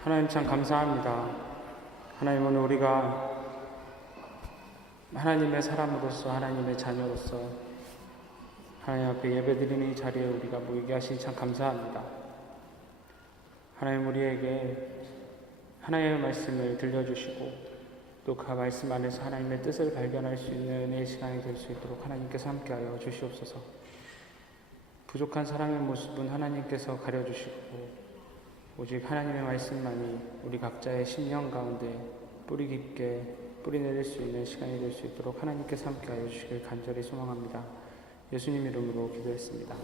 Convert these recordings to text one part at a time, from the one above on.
하나님 참 감사합니다. 하나님은 우리가 하나님의 사람으로서, 하나님의 자녀로서 하나님 앞에 예배드리는 이 자리에 우리가 모이게 하시니 참 감사합니다. 하나님 우리에게 하나님의 말씀을 들려주시고 또 그 말씀 안에서 하나님의 뜻을 발견할 수 있는 은혜의 시간이 될 수 있도록 하나님께서 함께하여 주시옵소서. 부족한 사람의 모습은 하나님께서 가려주시고 오직 하나님의 말씀만이 우리 각자의 심령 가운데 뿌리 깊게 뿌리내릴 수 있는 시간이 될 수 있도록 하나님께서 함께하여 주시길 간절히 소망합니다. 예수님 이름으로 기도했습니다.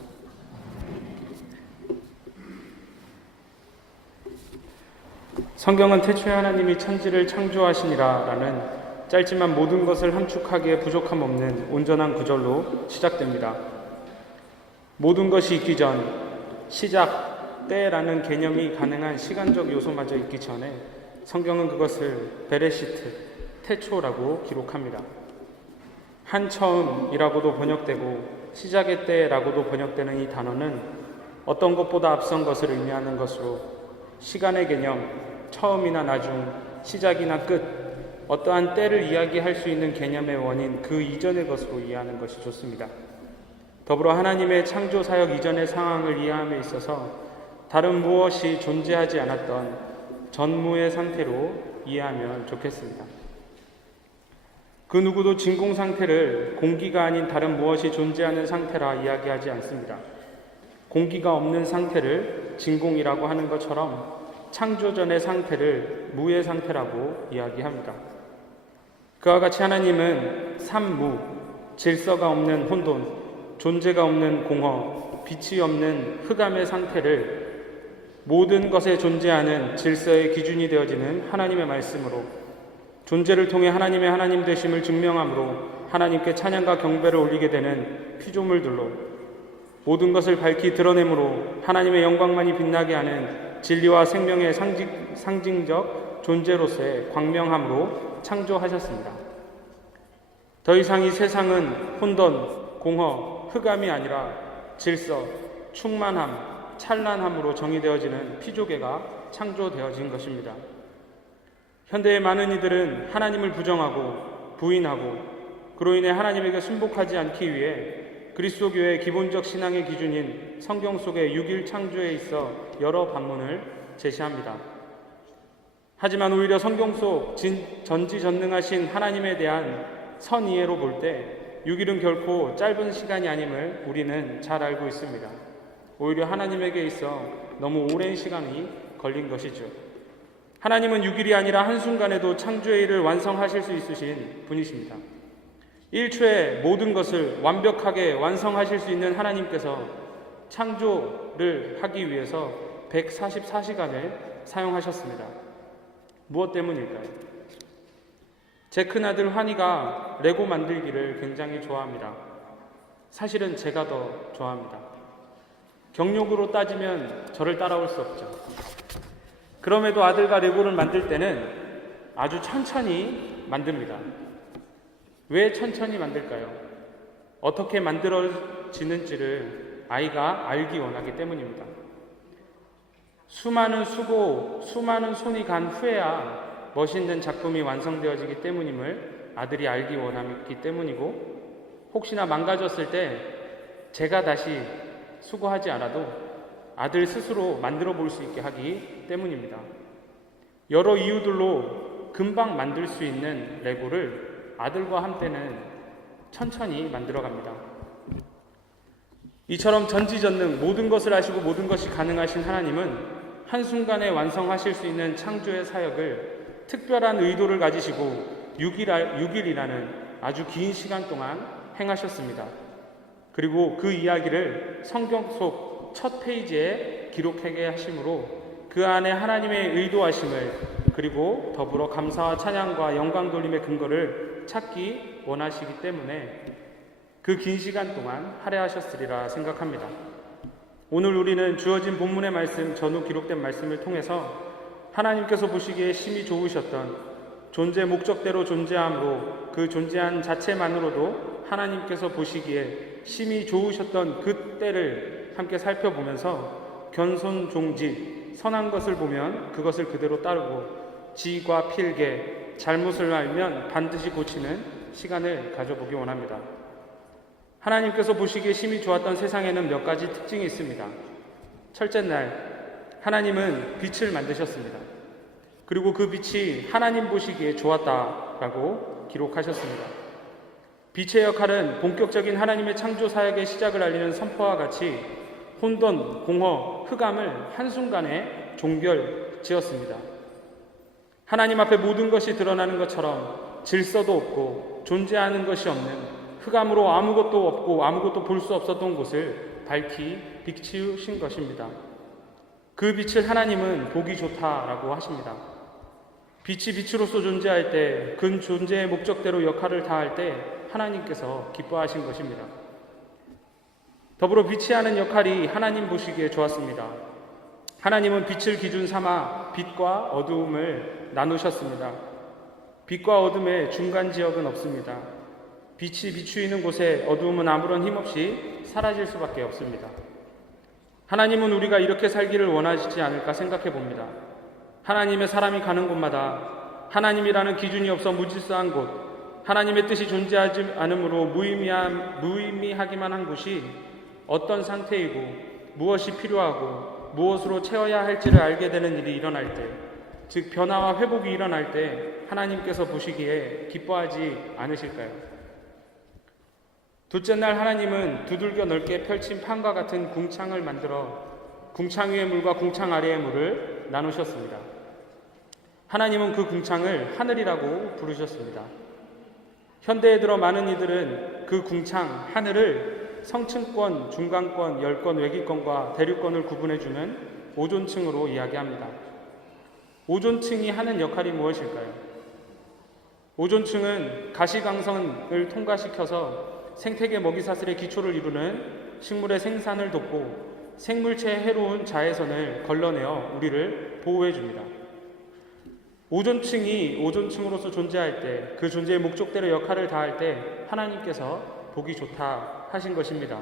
성경은 태초에 하나님이 천지를 창조하시니라 라는 짧지만 모든 것을 함축하기에 부족함 없는 온전한 구절로 시작됩니다. 모든 것이 있기 전, 시작, 때라는 개념이 가능한 시간적 요소마저 있기 전에 성경은 그것을 베레시트, 태초라고 기록합니다. 한 처음이라고도 번역되고 시작의 때라고도 번역되는 이 단어는 어떤 것보다 앞선 것을 의미하는 것으로 시간의 개념, 처음이나 나중, 시작이나 끝, 어떠한 때를 이야기할 수 있는 개념의 원인 그 이전의 것으로 이해하는 것이 좋습니다. 더불어 하나님의 창조 사역 이전의 상황을 이해함에 있어서 다른 무엇이 존재하지 않았던 전무의 상태로 이해하면 좋겠습니다. 그 누구도 진공 상태를 공기가 아닌 다른 무엇이 존재하는 상태라 이야기하지 않습니다. 공기가 없는 상태를 진공이라고 하는 것처럼 창조 전의 상태를 무의 상태라고 이야기합니다. 그와 같이 하나님은 삼무, 질서가 없는 혼돈, 존재가 없는 공허, 빛이 없는 흑암의 상태를 모든 것에 존재하는 질서의 기준이 되어지는 하나님의 말씀으로 존재를 통해 하나님의 하나님 되심을 증명함으로 하나님께 찬양과 경배를 올리게 되는 피조물들로 모든 것을 밝히 드러내므로 하나님의 영광만이 빛나게 하는 진리와 생명의 상징적 존재로서의 광명함으로 창조하셨습니다. 더 이상 이 세상은 혼돈, 공허, 흑암이 아니라 질서, 충만함, 찬란함으로 정의되어지는 피조계가 창조되어진 것입니다. 현대의 많은 이들은 하나님을 부정하고 부인하고 그로 인해 하나님에게 순복하지 않기 위해 그리스도교의 기본적 신앙의 기준인 성경 속의 6일 창조에 있어 여러 반문을 제시합니다. 하지만 오히려 성경 속 전지전능하신 하나님에 대한 선이해로 볼 때 6일은 결코 짧은 시간이 아님을 우리는 잘 알고 있습니다. 오히려 하나님에게 있어 너무 오랜 시간이 걸린 것이죠. 하나님은 6일이 아니라 한순간에도 창조의 일을 완성하실 수 있으신 분이십니다. 1초에 모든 것을 완벽하게 완성하실 수 있는 하나님께서 창조를 하기 위해서 144시간을 사용하셨습니다. 무엇 때문일까요? 제 큰아들 환희가 레고 만들기를 굉장히 좋아합니다. 사실은 제가 더 좋아합니다. 경력으로 따지면 저를 따라올 수 없죠. 그럼에도 아들과 레고를 만들 때는 아주 천천히 만듭니다. 왜 천천히 만들까요? 어떻게 만들어지는지를 아이가 알기 원하기 때문입니다. 수많은 수고, 수많은 손이 간 후에야 멋있는 작품이 완성되어지기 때문임을 아들이 알기 원하기 때문이고 혹시나 망가졌을 때 제가 다시 수고하지 않아도 아들 스스로 만들어 볼 수 있게 하기 때문입니다. 여러 이유들로 금방 만들 수 있는 레고를 아들과 함께는 천천히 만들어갑니다. 이처럼 전지전능 모든 것을 아시고 모든 것이 가능하신 하나님은 한순간에 완성하실 수 있는 창조의 사역을 특별한 의도를 가지시고 6일이라는 아주 긴 시간 동안 행하셨습니다. 그리고 그 이야기를 성경 속 첫 페이지에 기록하게 하심으로 그 안에 하나님의 의도하심을 그리고 더불어 감사와 찬양과 영광 돌림의 근거를 찾기 원하시기 때문에 그 긴 시간 동안 할애하셨으리라 생각합니다. 오늘 우리는 주어진 본문의 말씀, 전후 기록된 말씀을 통해서 하나님께서 보시기에 심히 좋으셨던 존재 목적대로 존재함으로 그 존재한 자체만으로도 하나님께서 보시기에 심히 좋으셨던 그 때를 함께 살펴보면서 견손종지, 선한 것을 보면 그것을 그대로 따르고 지과 필계, 잘못을 알면 반드시 고치는 시간을 가져보기 원합니다. 하나님께서 보시기에 심히 좋았던 세상에는 몇 가지 특징이 있습니다. 첫째 날 하나님은 빛을 만드셨습니다. 그리고 그 빛이 하나님 보시기에 좋았다라고 기록하셨습니다. 빛의 역할은 본격적인 하나님의 창조 사역의 시작을 알리는 선포와 같이 혼돈, 공허, 흑암을 한순간에 종결지었습니다. 하나님 앞에 모든 것이 드러나는 것처럼 질서도 없고 존재하는 것이 없는 흑암으로 아무것도 없고 아무것도 볼 수 없었던 곳을 밝히 비추신 것입니다. 그 빛을 하나님은 보기 좋다라고 하십니다. 빛이 빛으로서 존재할 때, 그 존재의 목적대로 역할을 다할 때 하나님께서 기뻐하신 것입니다. 더불어 빛이 하는 역할이 하나님 보시기에 좋았습니다. 하나님은 빛을 기준 삼아 빛과 어두움을 나누셨습니다. 빛과 어둠의 중간 지역은 없습니다. 빛이 비추이는 곳에 어두움은 아무런 힘없이 사라질 수밖에 없습니다. 하나님은 우리가 이렇게 살기를 원하시지 않을까 생각해 봅니다. 하나님의 사람이 가는 곳마다 하나님이라는 기준이 없어 무질서한 곳, 하나님의 뜻이 존재하지 않으므로 무의미하기만 한 곳이 어떤 상태이고 무엇이 필요하고 무엇으로 채워야 할지를 알게 되는 일이 일어날 때, 즉 변화와 회복이 일어날 때 하나님께서 보시기에 기뻐하지 않으실까요? 둘째 날 하나님은 두들겨 넓게 펼친 판과 같은 궁창을 만들어 궁창 위의 물과 궁창 아래의 물을 나누셨습니다. 하나님은 그 궁창을 하늘이라고 부르셨습니다. 현대에 들어 많은 이들은 그 궁창, 하늘을 성층권, 중간권, 열권, 외기권과 대류권을 구분해주는 오존층으로 이야기합니다. 오존층이 하는 역할이 무엇일까요? 오존층은 가시광선을 통과시켜서 생태계 먹이사슬의 기초를 이루는 식물의 생산을 돕고 생물체의 해로운 자외선을 걸러내어 우리를 보호해줍니다. 오존층이 오존층으로서 존재할 때, 그 존재의 목적대로 역할을 다할 때 하나님께서 보기 좋다 하신 것입니다.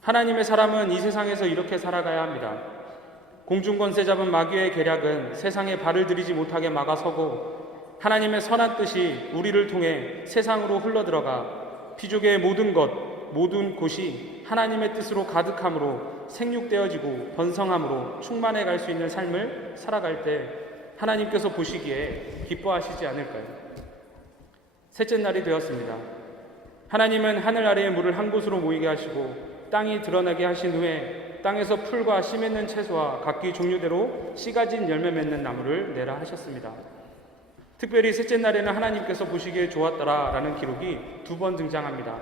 하나님의 사람은 이 세상에서 이렇게 살아가야 합니다. 공중권세 잡은 마귀의 계략은 세상에 발을 들이지 못하게 막아서고 하나님의 선한 뜻이 우리를 통해 세상으로 흘러들어가 피조계의 모든 것, 모든 곳이 하나님의 뜻으로 가득함으로 생육되어지고 번성함으로 충만해 갈 수 있는 삶을 살아갈 때 하나님께서 보시기에 기뻐하시지 않을까요? 셋째 날이 되었습니다. 하나님은 하늘 아래의 물을 한 곳으로 모이게 하시고 땅이 드러나게 하신 후에 땅에서 풀과 씨 맺는 채소와 각기 종류대로 씨 가진 열매 맺는 나무를 내라 하셨습니다. 특별히 셋째 날에는 하나님께서 보시기에 좋았더라라는 기록이 2번 등장합니다.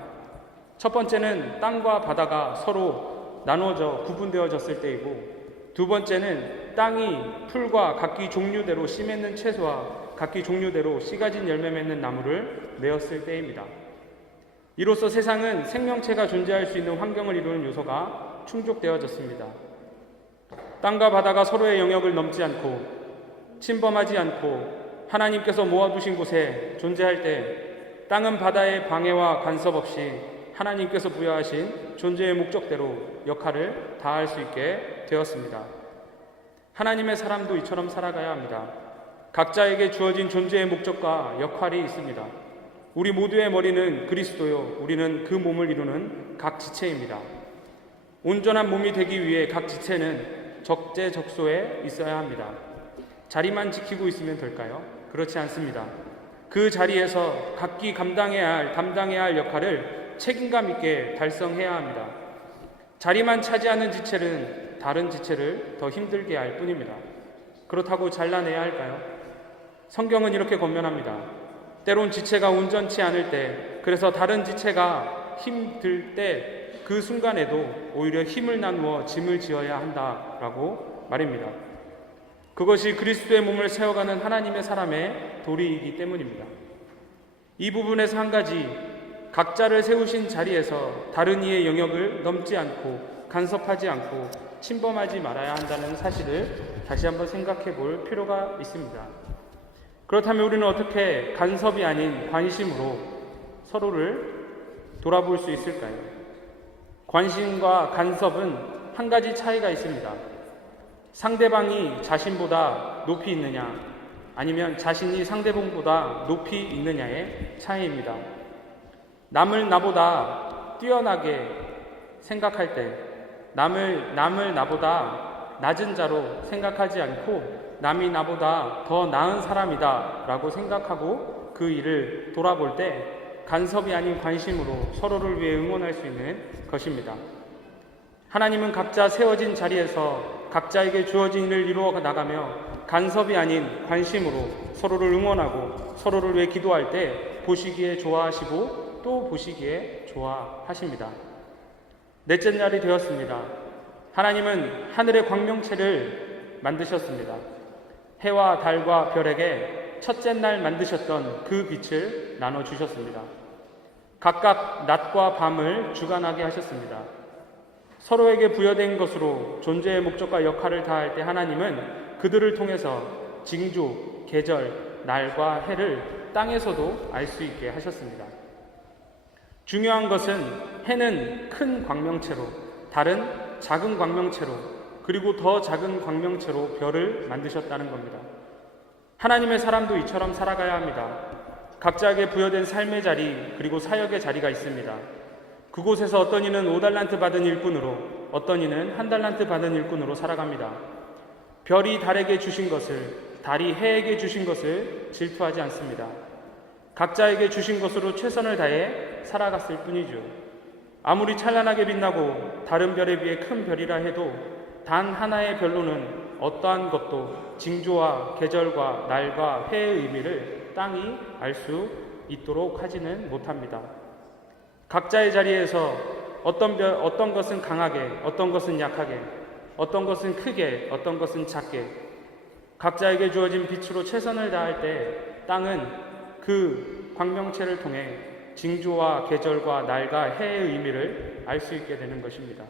첫 번째는 땅과 바다가 서로 나누어져 구분되어졌을 때이고, 두 번째는 땅이 풀과 각기 종류대로 씨 맺는 채소와 각기 종류대로 씨 가진 열매 맺는 나무를 내었을 때입니다. 이로써 세상은 생명체가 존재할 수 있는 환경을 이루는 요소가 충족되어졌습니다. 땅과 바다가 서로의 영역을 넘지 않고 침범하지 않고 하나님께서 모아두신 곳에 존재할 때 땅은 바다의 방해와 간섭 없이 하나님께서 부여하신 존재의 목적대로 역할을 다할 수 있게 되었습니다. 하나님의 사람도 이처럼 살아가야 합니다. 각자에게 주어진 존재의 목적과 역할이 있습니다. 우리 모두의 머리는 그리스도요, 우리는 그 몸을 이루는 각 지체입니다. 온전한 몸이 되기 위해 각 지체는 적재적소에 있어야 합니다. 자리만 지키고 있으면 될까요? 그렇지 않습니다. 그 자리에서 각기 담당해야 할 역할을 책임감 있게 달성해야 합니다. 자리만 차지하는 지체는 다른 지체를 더 힘들게 할 뿐입니다. 그렇다고 잘라내야 할까요? 성경은 이렇게 권면합니다. 때론 지체가 온전치 않을 때, 그래서 다른 지체가 힘들 때 그 순간에도 오히려 힘을 나누어 짐을 지어야 한다라고 말입니다. 그것이 그리스도의 몸을 세워가는 하나님의 사람의 도리이기 때문입니다. 이 부분에서 한 가지, 각자를 세우신 자리에서 다른 이의 영역을 넘지 않고 간섭하지 않고 침범하지 말아야 한다는 사실을 다시 한번 생각해 볼 필요가 있습니다. 그렇다면 우리는 어떻게 간섭이 아닌 관심으로 서로를 돌아볼 수 있을까요? 관심과 간섭은 한 가지 차이가 있습니다. 상대방이 자신보다 높이 있느냐, 아니면 자신이 상대방보다 높이 있느냐의 차이입니다. 남을 나보다 뛰어나게 생각할 때, 남을 나보다 낮은 자로 생각하지 않고 남이 나보다 더 나은 사람이다 라고 생각하고 그 일을 돌아볼 때 간섭이 아닌 관심으로 서로를 위해 응원할 수 있는 것입니다. 하나님은 각자 세워진 자리에서 각자에게 주어진 일을 이루어 나가며 간섭이 아닌 관심으로 서로를 응원하고 서로를 위해 기도할 때 보시기에 좋아하시고 또 보시기에 좋아하십니다. 넷째 날이 되었습니다. 하나님은 하늘의 광명체를 만드셨습니다. 해와 달과 별에게 첫째 날 만드셨던 그 빛을 나눠주셨습니다. 각각 낮과 밤을 주관하게 하셨습니다. 서로에게 부여된 것으로 존재의 목적과 역할을 다할 때 하나님은 그들을 통해서 징조, 계절, 날과 해를 땅에서도 알 수 있게 하셨습니다. 중요한 것은 해는 큰 광명체로, 달은 작은 광명체로, 그리고 더 작은 광명체로 별을 만드셨다는 겁니다. 하나님의 사람도 이처럼 살아가야 합니다. 각자에게 부여된 삶의 자리, 그리고 사역의 자리가 있습니다. 그곳에서 어떤 이는 5달란트 받은 일꾼으로, 어떤 이는 1달란트 받은 일꾼으로 살아갑니다. 별이 달에게 주신 것을, 달이 해에게 주신 것을 질투하지 않습니다. 각자에게 주신 것으로 최선을 다해 살아갔을 뿐이죠. 아무리 찬란하게 빛나고 다른 별에 비해 큰 별이라 해도 단 하나의 별로는 어떠한 것도 징조와 계절과 날과 해의 의미를 땅이 알 수 있도록 하지는 못합니다. 각자의 자리에서 어떤 것은 강하게, 어떤 것은 약하게, 어떤 것은 크게, 어떤 것은 작게 각자에게 주어진 빛으로 최선을 다할 때 땅은 그 광명체를 통해 징조와 계절과 날과 해의 의미를 알 수 있게 되는 것입니다.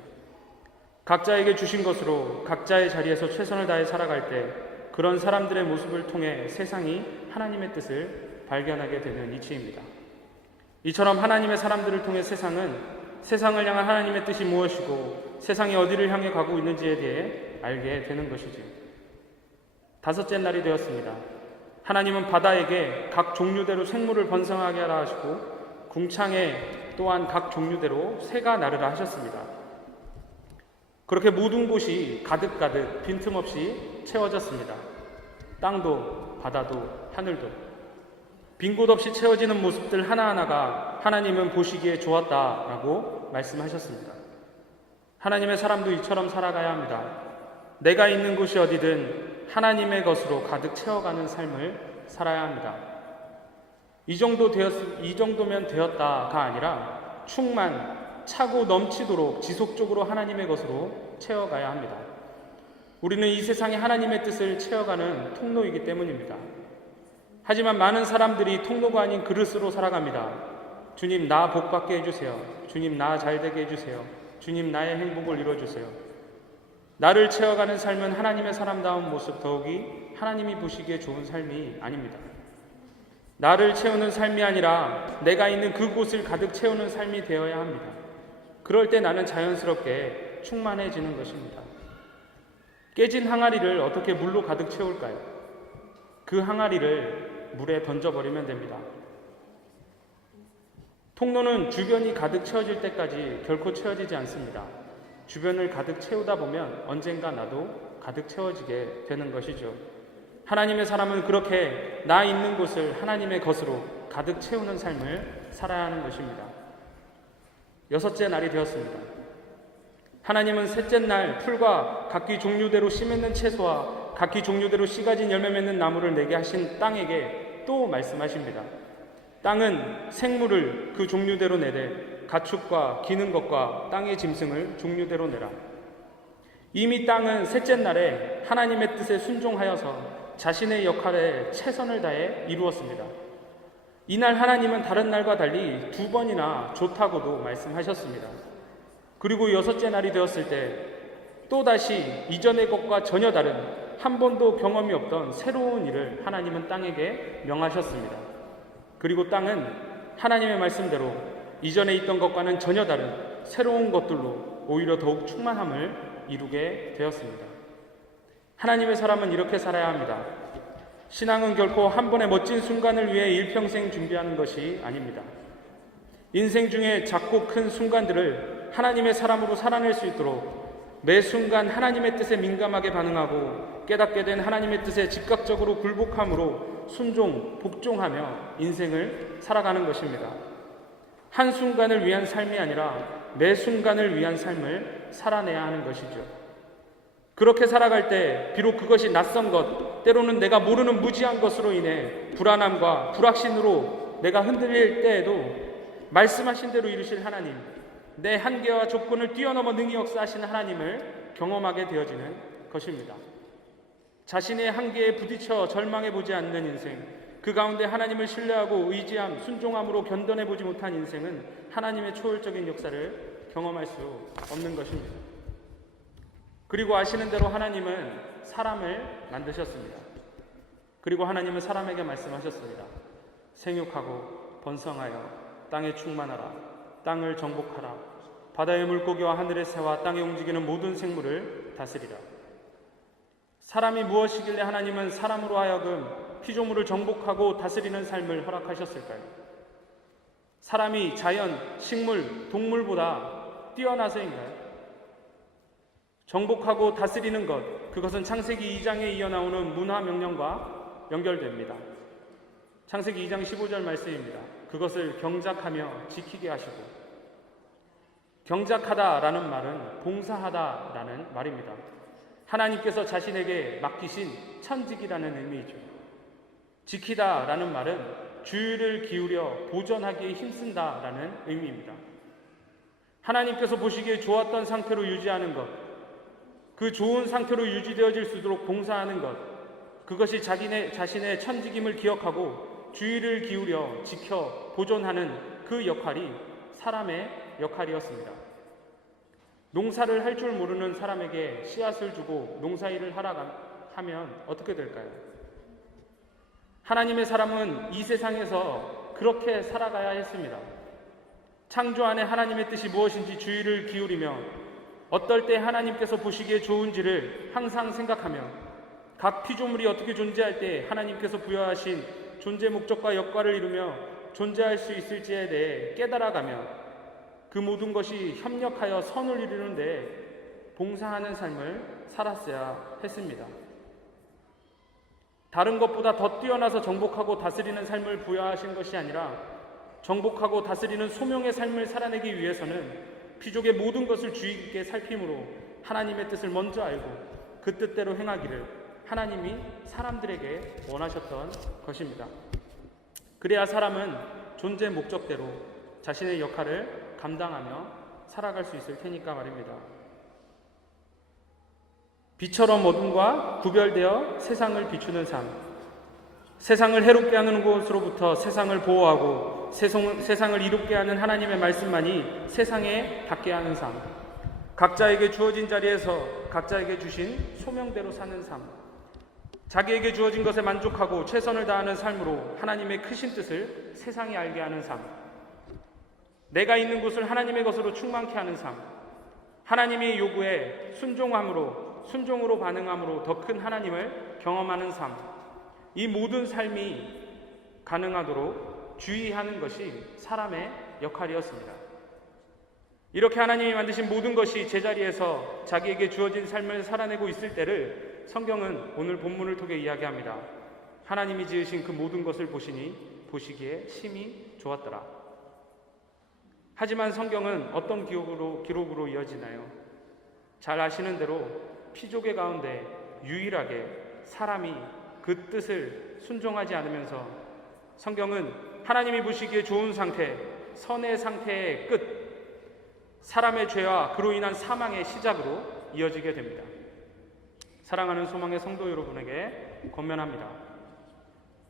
각자에게 주신 것으로 각자의 자리에서 최선을 다해 살아갈 때 그런 사람들의 모습을 통해 세상이 하나님의 뜻을 발견하게 되는 이치입니다. 이처럼 하나님의 사람들을 통해 세상을 향한 하나님의 뜻이 무엇이고 세상이 어디를 향해 가고 있는지에 대해 알게 되는 것이죠. 다섯째 날이 되었습니다. 하나님은 바다에게 각 종류대로 생물을 번성하게 하라 하시고 궁창에 또한 각 종류대로 새가 나르라 하셨습니다. 그렇게 모든 곳이 가득가득 빈틈없이 채워졌습니다. 땅도 바다도 하늘도 빈 곳 없이 채워지는 모습들 하나하나가 하나님은 보시기에 좋았다라고 말씀하셨습니다. 하나님의 사람도 이처럼 살아가야 합니다. 내가 있는 곳이 어디든 하나님의 것으로 가득 채워가는 삶을 살아야 합니다. 이 정도면 되었다가 아니라 차고 넘치도록 지속적으로 하나님의 것으로 채워가야 합니다. 우리는 이 세상에 하나님의 뜻을 채워가는 통로이기 때문입니다. 하지만 많은 사람들이 통로가 아닌 그릇으로 살아갑니다. 주님, 나 복받게 해주세요. 주님, 나 잘되게 해주세요. 주님, 나의 행복을 이루어주세요. 나를 채워가는 삶은 하나님의 사람다운 모습, 더욱이 하나님이 보시기에 좋은 삶이 아닙니다. 나를 채우는 삶이 아니라 내가 있는 그곳을 가득 채우는 삶이 되어야 합니다. 그럴 때 나는 자연스럽게 충만해지는 것입니다. 깨진 항아리를 어떻게 물로 가득 채울까요? 그 항아리를 물에 던져버리면 됩니다. 통로는 주변이 가득 채워질 때까지 결코 채워지지 않습니다. 주변을 가득 채우다 보면 언젠가 나도 가득 채워지게 되는 것이죠. 하나님의 사람은 그렇게 나 있는 곳을 하나님의 것으로 가득 채우는 삶을 살아야 하는 것입니다. 여섯째 날이 되었습니다. 하나님은 셋째 날 풀과 각기 종류대로 씨 맺는 채소와 각기 종류대로 씨 가진 열매 맺는 나무를 내게 하신 땅에게 또 말씀하십니다. 땅은 생물을 그 종류대로 내되 가축과 기는 것과 땅의 짐승을 종류대로 내라. 이미 땅은 셋째 날에 하나님의 뜻에 순종하여서 자신의 역할에 최선을 다해 이루었습니다. 이날 하나님은 다른 날과 달리 2번이나 좋다고도 말씀하셨습니다. 그리고 여섯째 날이 되었을 때 또다시 이전의 것과 전혀 다른 한 번도 경험이 없던 새로운 일을 하나님은 땅에게 명하셨습니다. 그리고 땅은 하나님의 말씀대로 이전에 있던 것과는 전혀 다른 새로운 것들로 오히려 더욱 충만함을 이루게 되었습니다. 하나님의 사람은 이렇게 살아야 합니다. 신앙은 결코 한 번의 멋진 순간을 위해 일평생 준비하는 것이 아닙니다. 인생 중에 작고 큰 순간들을 하나님의 사람으로 살아낼 수 있도록 매 순간 하나님의 뜻에 민감하게 반응하고 깨닫게 된 하나님의 뜻에 즉각적으로 굴복함으로 순종, 복종하며 인생을 살아가는 것입니다. 한순간을 위한 삶이 아니라 매 순간을 위한 삶을 살아내야 하는 것이죠. 그렇게 살아갈 때 비록 그것이 낯선 것, 때로는 내가 모르는 무지한 것으로 인해 불안함과 불확신으로 내가 흔들릴 때에도 말씀하신 대로 이루실 하나님, 내 한계와 조건을 뛰어넘어 능히 역사하시는 하나님을 경험하게 되어지는 것입니다. 자신의 한계에 부딪혀 절망해보지 않는 인생, 그 가운데 하나님을 신뢰하고 의지함, 순종함으로 견뎌내보지 못한 인생은 하나님의 초월적인 역사를 경험할 수 없는 것입니다. 그리고 아시는 대로 하나님은 사람을 만드셨습니다. 그리고 하나님은 사람에게 말씀하셨습니다. 생육하고 번성하여 땅에 충만하라. 땅을 정복하라. 바다의 물고기와 하늘의 새와 땅에 움직이는 모든 생물을 다스리라. 사람이 무엇이길래 하나님은 사람으로 하여금 피조물을 정복하고 다스리는 삶을 허락하셨을까요? 사람이 자연, 식물, 동물보다 뛰어나서인가요? 정복하고 다스리는 것, 그것은 창세기 2장에 이어나오는 문화 명령과 연결됩니다. 창세기 2장 15절 말씀입니다. 그것을 경작하며 지키게 하시고, 경작하다라는 말은 봉사하다라는 말입니다. 하나님께서 자신에게 맡기신 천직이라는 의미이죠. 지키다라는 말은 주의를 기울여 보존하기에 힘쓴다라는 의미입니다. 하나님께서 보시기에 좋았던 상태로 유지하는 것, 그 좋은 상태로 유지되어질 수 있도록 봉사하는 것, 그것이 자신의 천직임을 기억하고 주의를 기울여 지켜 보존하는 그 역할이 사람의 역할이었습니다. 농사를 할 줄 모르는 사람에게 씨앗을 주고 농사일을 하면 어떻게 될까요? 하나님의 사람은 이 세상에서 그렇게 살아가야 했습니다. 창조 안에 하나님의 뜻이 무엇인지 주의를 기울이며 어떨 때 하나님께서 보시기에 좋은지를 항상 생각하며 각 피조물이 어떻게 존재할 때 하나님께서 부여하신 존재 목적과 역할을 이루며 존재할 수 있을지에 대해 깨달아가며 그 모든 것이 협력하여 선을 이루는 데 봉사하는 삶을 살았어야 했습니다. 다른 것보다 더 뛰어나서 정복하고 다스리는 삶을 부여하신 것이 아니라 정복하고 다스리는 소명의 삶을 살아내기 위해서는 피족의 모든 것을 주의 깊게 살핌으로 하나님의 뜻을 먼저 알고 그 뜻대로 행하기를 하나님이 사람들에게 원하셨던 것입니다. 그래야 사람은 존재 목적대로 자신의 역할을 감당하며 살아갈 수 있을 테니까 말입니다. 빛처럼 어둠과 구별되어 세상을 비추는 삶, 세상을 해롭게 하는 곳으로부터 세상을 보호하고 세상을 이롭게 하는 하나님의 말씀만이 세상에 닿게 하는 삶, 각자에게 주어진 자리에서 각자에게 주신 소명대로 사는 삶, 자기에게 주어진 것에 만족하고 최선을 다하는 삶으로 하나님의 크신 뜻을 세상에 알게 하는 삶, 내가 있는 곳을 하나님의 것으로 충만케 하는 삶, 하나님의 요구에 순종으로 반응함으로 더 큰 하나님을 경험하는 삶, 이 모든 삶이 가능하도록 주의하는 것이 사람의 역할이었습니다. 이렇게 하나님이 만드신 모든 것이 제자리에서 자기에게 주어진 삶을 살아내고 있을 때를 성경은 오늘 본문을 통해 이야기합니다. 하나님이 지으신 그 모든 것을 보시기에 심히 좋았더라. 하지만 성경은 어떤 기록으로 이어지나요? 잘 아시는 대로 피조계 가운데 유일하게 사람이 그 뜻을 순종하지 않으면서 성경은 하나님이 보시기에 좋은 상태, 선의 상태의 끝, 사람의 죄와 그로 인한 사망의 시작으로 이어지게 됩니다. 사랑하는 소망의 성도 여러분에게 권면합니다.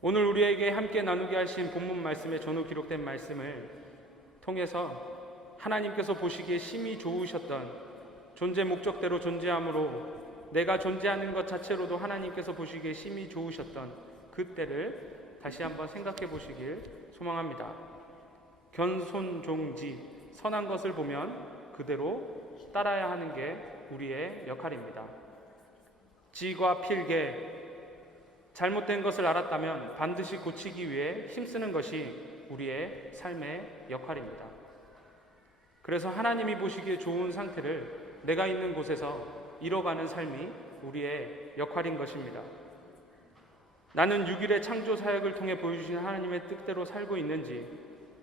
오늘 우리에게 함께 나누게 하신 본문 말씀에 전후 기록된 말씀을 통해서 하나님께서 보시기에 심히 좋으셨던 존재 목적대로 존재함으로 내가 존재하는 것 자체로도 하나님께서 보시기에 심히 좋으셨던 그때를 다시 한번 생각해 보시길 소망합니다. 견손종지, 선한 것을 보면 그대로 따라야 하는 게 우리의 역할입니다. 지과 필개, 잘못된 것을 알았다면 반드시 고치기 위해 힘쓰는 것이 우리의 삶의 역할입니다. 그래서 하나님이 보시기에 좋은 상태를 내가 있는 곳에서 이뤄가는 삶이 우리의 역할인 것입니다. 나는 6일의 창조 사역을 통해 보여주신 하나님의 뜻대로 살고 있는지,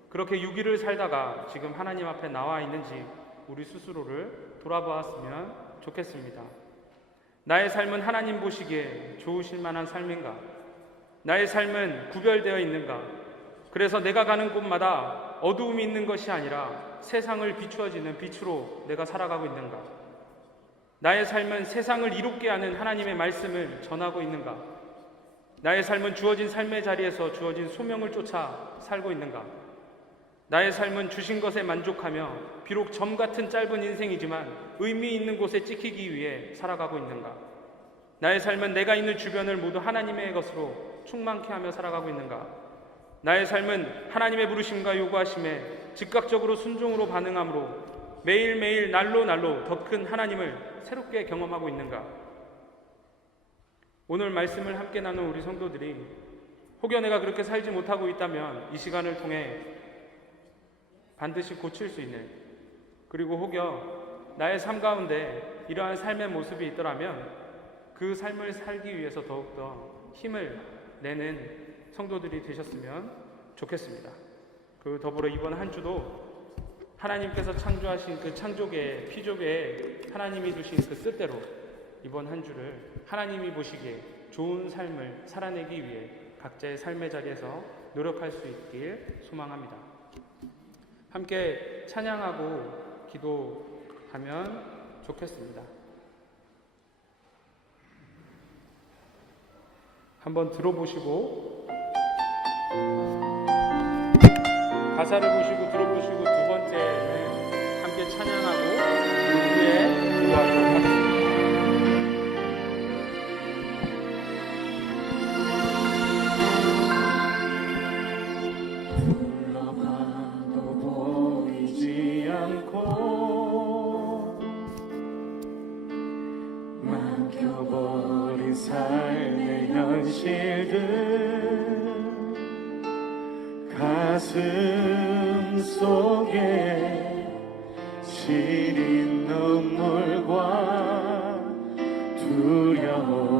그렇게 6일을 살다가 지금 하나님 앞에 나와 있는지 우리 스스로를 돌아보았으면 좋겠습니다. 나의 삶은 하나님 보시기에 좋으실 만한 삶인가? 나의 삶은 구별되어 있는가? 그래서 내가 가는 곳마다 어두움이 있는 것이 아니라 세상을 비추어지는 빛으로 내가 살아가고 있는가? 나의 삶은 세상을 이롭게 하는 하나님의 말씀을 전하고 있는가? 나의 삶은 주어진 삶의 자리에서 주어진 소명을 쫓아 살고 있는가? 나의 삶은 주신 것에 만족하며 비록 점 같은 짧은 인생이지만 의미 있는 곳에 찍히기 위해 살아가고 있는가? 나의 삶은 내가 있는 주변을 모두 하나님의 것으로 충만케 하며 살아가고 있는가? 나의 삶은 하나님의 부르심과 요구하심에 즉각적으로 순종으로 반응함으로 매일매일 날로 더 큰 하나님을 새롭게 경험하고 있는가? 오늘 말씀을 함께 나눈 우리 성도들이 혹여 내가 그렇게 살지 못하고 있다면 이 시간을 통해 반드시 고칠 수 있는, 그리고 혹여 나의 삶 가운데 이러한 삶의 모습이 있더라면 그 삶을 살기 위해서 더욱더 힘을 내는 성도들이 되셨으면 좋겠습니다. 그 더불어 이번 한 주도 하나님께서 창조하신 그 창조계의 피조계에 하나님이 주신 그 뜻대로 이번 한 주를 하나님이 보시기에 좋은 삶을 살아내기 위해 각자의 삶의 자리에서 노력할 수 있길 소망합니다. 함께 찬양하고 기도하면 좋겠습니다. 한번 들어보시고 가사를 보시고 들어보시고 두 번째는 함께 찬양하고 그 후에 기도하도록 하겠습니다. 막혀버린 삶의 현실들 가슴 속에 시린 눈물과 두려움에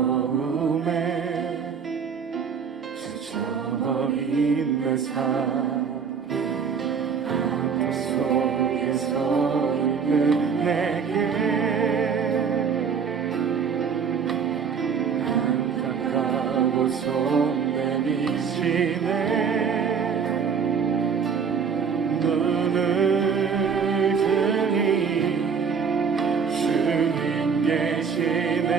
지쳐버린 내 삶 속에 서 있는 내게 안타까워 손 내미시네. 눈을 뜨니 주님 계시네.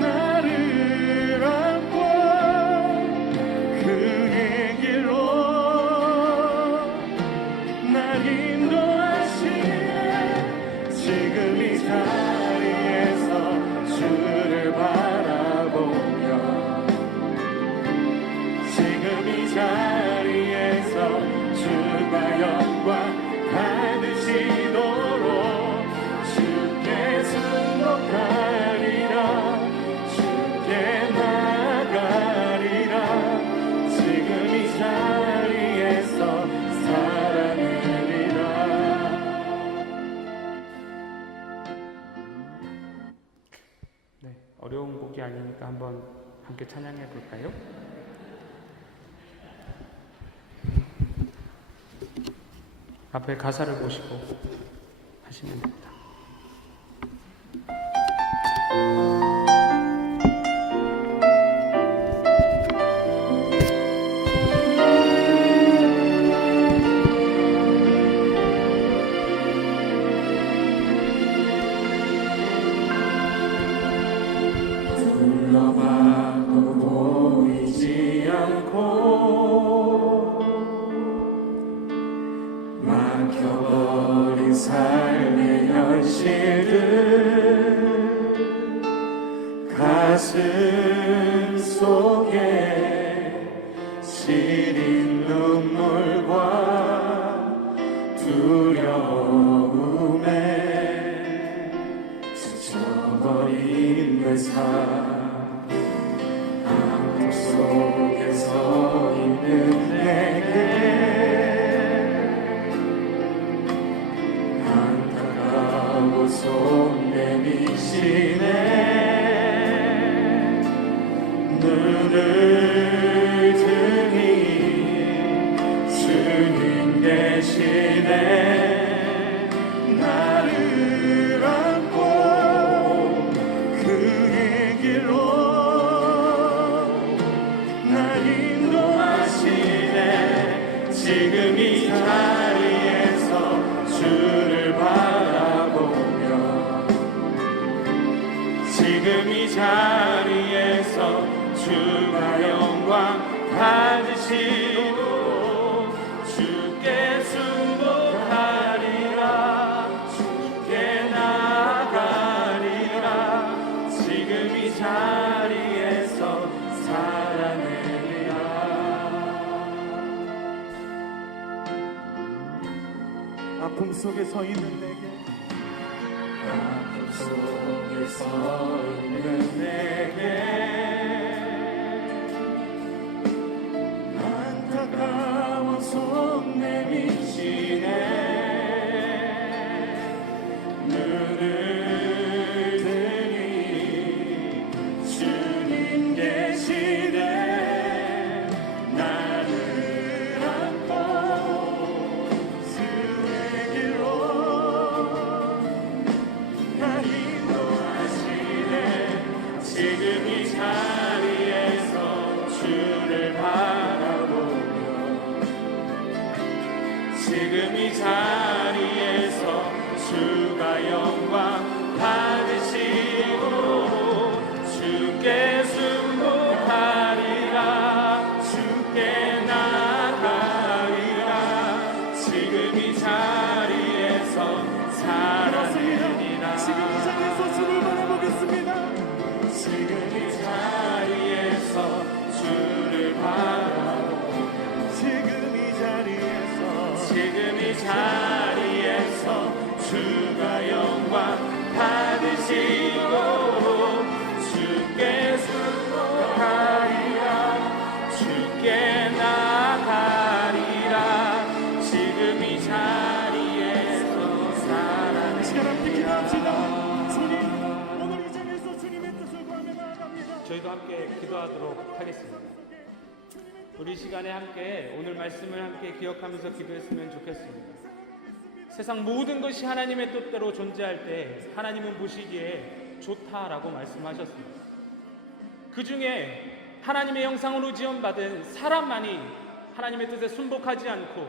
나를 안고 그의 길로 날 인도하시네. 지금 이 자리에서 주를 바라보며 지금 이 자리에서 주가 영광 받으시도록 주께 순복하리라. 주께 나가리라. 지금 이 자리에서 살아내리라. 네, 어려운 곡이 아니니까 한번 함께 찬양해 볼까요? 앞에 가사를 보시고 하시면 됩니다. 둘러봐도 보이지 않고 막혀버린 삶의 현실들 가슴 속에 시린 눈물과 두려움에 지쳐버린 속에 서 있는 내게 안타까워 손 내미시네. 눈을 뜨니 주님 계시네. 나를 안고 그의 길로 날 인도하시네. 지금 이 자리에서 주를 바라보며 지금 이 자리에서 주가 영광 받으시고 주께 순복하리라. 주께 나아가리라. 지금 이 자리에서 살아내리라. 아픔 속에 서 있는 내게 아픔 속에 서 있는 내게 안타까운 손 내미시네. 눈을 뜨니 주님 계시네. 나를 안고 그의 길로 날 인도하시네. 지금 이 자리에서 주를 바라보며 지금 이 자리에서 주가 영광 받으시고 주께 순복하리라. 주께 나아가리라. 지금 이 자리에서 살아내리라. 지금 이 자리에서 주를 바라보겠습니다. 지금 이 자리에서 주를 바라보며 지금 이 자리에서 지금 이 자리에서 주가 영광 받으시고 주께 순복하리라. 주께 나아가리라. 지금 이 자리에서 이 시간 함께 기도합시다. 살아내리라. 주님, 오늘 이 자리에서 주님의 뜻을 구하며 나아갑니다. 저희도 함께 기도하도록 하겠습니다. 우리 시간에 함께 오늘 말씀을 함께 기억하면서 기도했으면 좋겠습니다. 세상 모든 것이 하나님의 뜻대로 존재할 때 하나님은 보시기에 좋다라고 말씀하셨습니다. 그 중에 하나님의 형상으로 지원받은 사람만이 하나님의 뜻에 순복하지 않고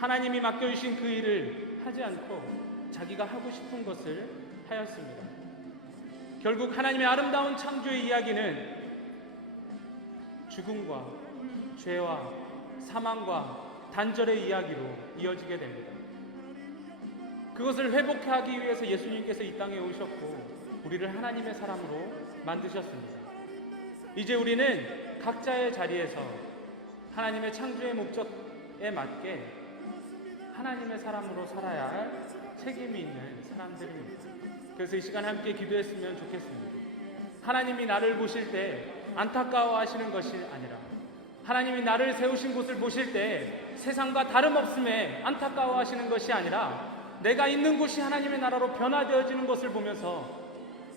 하나님이 맡겨주신 그 일을 하지 않고 자기가 하고 싶은 것을 하였습니다. 결국 하나님의 아름다운 창조의 이야기는 죽음과 죄와 사망과 단절의 이야기로 이어지게 됩니다. 그것을 회복하기 위해서 예수님께서 이 땅에 오셨고 우리를 하나님의 사람으로 만드셨습니다. 이제 우리는 각자의 자리에서 하나님의 창조의 목적에 맞게 하나님의 사람으로 살아야 할 책임이 있는 사람들입니다. 그래서 이 시간 함께 기도했으면 좋겠습니다. 하나님이 나를 보실 때 안타까워 하시는 것이 아니라 하나님이 나를 세우신 곳을 보실 때 세상과 다름없음에 안타까워 하시는 것이 아니라 내가 있는 곳이 하나님의 나라로 변화되어지는 것을 보면서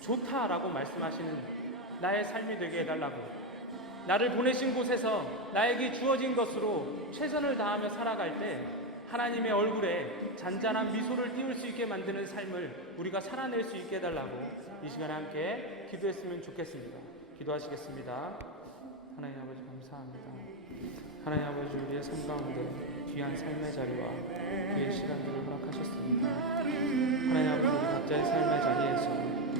좋다라고 말씀하시는 나의 삶이 되게 해달라고, 나를 보내신 곳에서 나에게 주어진 것으로 최선을 다하며 살아갈 때 하나님의 얼굴에 잔잔한 미소를 띄울 수 있게 만드는 삶을 우리가 살아낼 수 있게 해달라고 이 시간에 함께 기도했으면 좋겠습니다. 기도하시겠습니다. 하나님 아버지 감사합니다. 하나님 아버지 우리의 삶 가운데 귀한 삶의 자리와 그의 시간들을 허락하셨습니다. 하나님 아버지 우리 각자의 삶의 자리에서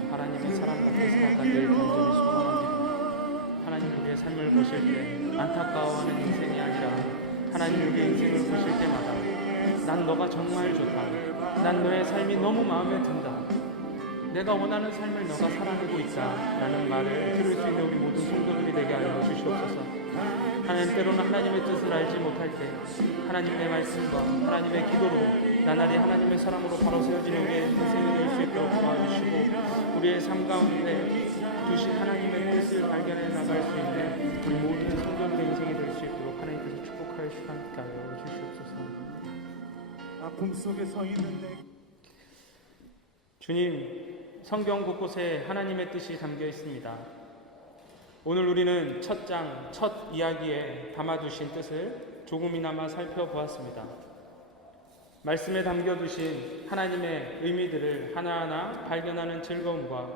하나님의 사람 같은 살아가길 간절히 소망합니다. 하나님 우리의 삶을 보실 때 안타까워하는 인생이 아니라 하나님 우리의 인생을 보실 때마다 난 너가 정말 좋다, 난 너의 삶이 너무 마음에 든다, 내가 원하는 삶을 너가 살아내고 있다 라는 말을 들을 수 있는 우리 모든 성도들이 되게 하여 주시옵소서. 하나님 때로는 하나님의 뜻을 알지 못할 때 하나님의 말씀과 하나님의 기도로 나날이 하나님의 사람으로 바로 세워지는 우리의 인생이 될 수 있도록 도와주시고 우리의 삶 가운데 두신 하나님의 뜻을 발견해 나갈 수 있는 우리 모든 아픔 속에 서 있는 내 주님, 성경 곳곳에 하나님의 뜻이 담겨 있습니다. 오늘 우리는 첫 장, 첫 이야기에 담아두신 뜻을 조금이나마 살펴보았습니다. 말씀에 담겨두신 하나님의 의미들을 하나하나 발견하는 즐거움과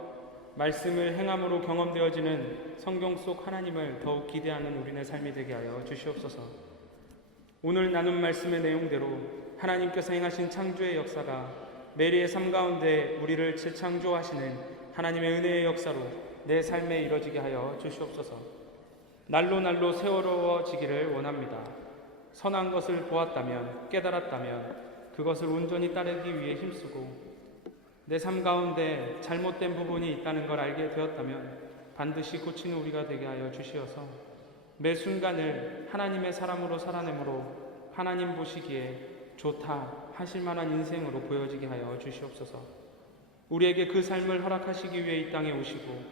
말씀을 행함으로 경험되어지는 성경 속 하나님을 더욱 기대하는 우리네 삶이 되게 하여 주시옵소서. 오늘 나눈 말씀의 내용대로 하나님께서 행하신 창조의 역사가 매리의 삶 가운데 우리를 재창조하시는 하나님의 은혜의 역사로 내 삶에 이뤄지게 하여 주시옵소서. 날로 날로 세월워지기를 원합니다. 선한 것을 보았다면, 깨달았다면 그것을 온전히 따르기 위해 힘쓰고 내 삶 가운데 잘못된 부분이 있다는 걸 알게 되었다면 반드시 고치는 우리가 되게 하여 주시어서 매 순간을 하나님의 사람으로 살아내므로 하나님 보시기에 좋다 하실 만한 인생으로 보여지게 하여 주시옵소서. 우리에게 그 삶을 허락하시기 위해 이 땅에 오시고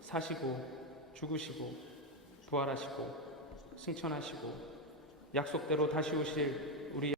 사시고 죽으시고 부활하시고 승천하시고 약속대로 다시 오실 우리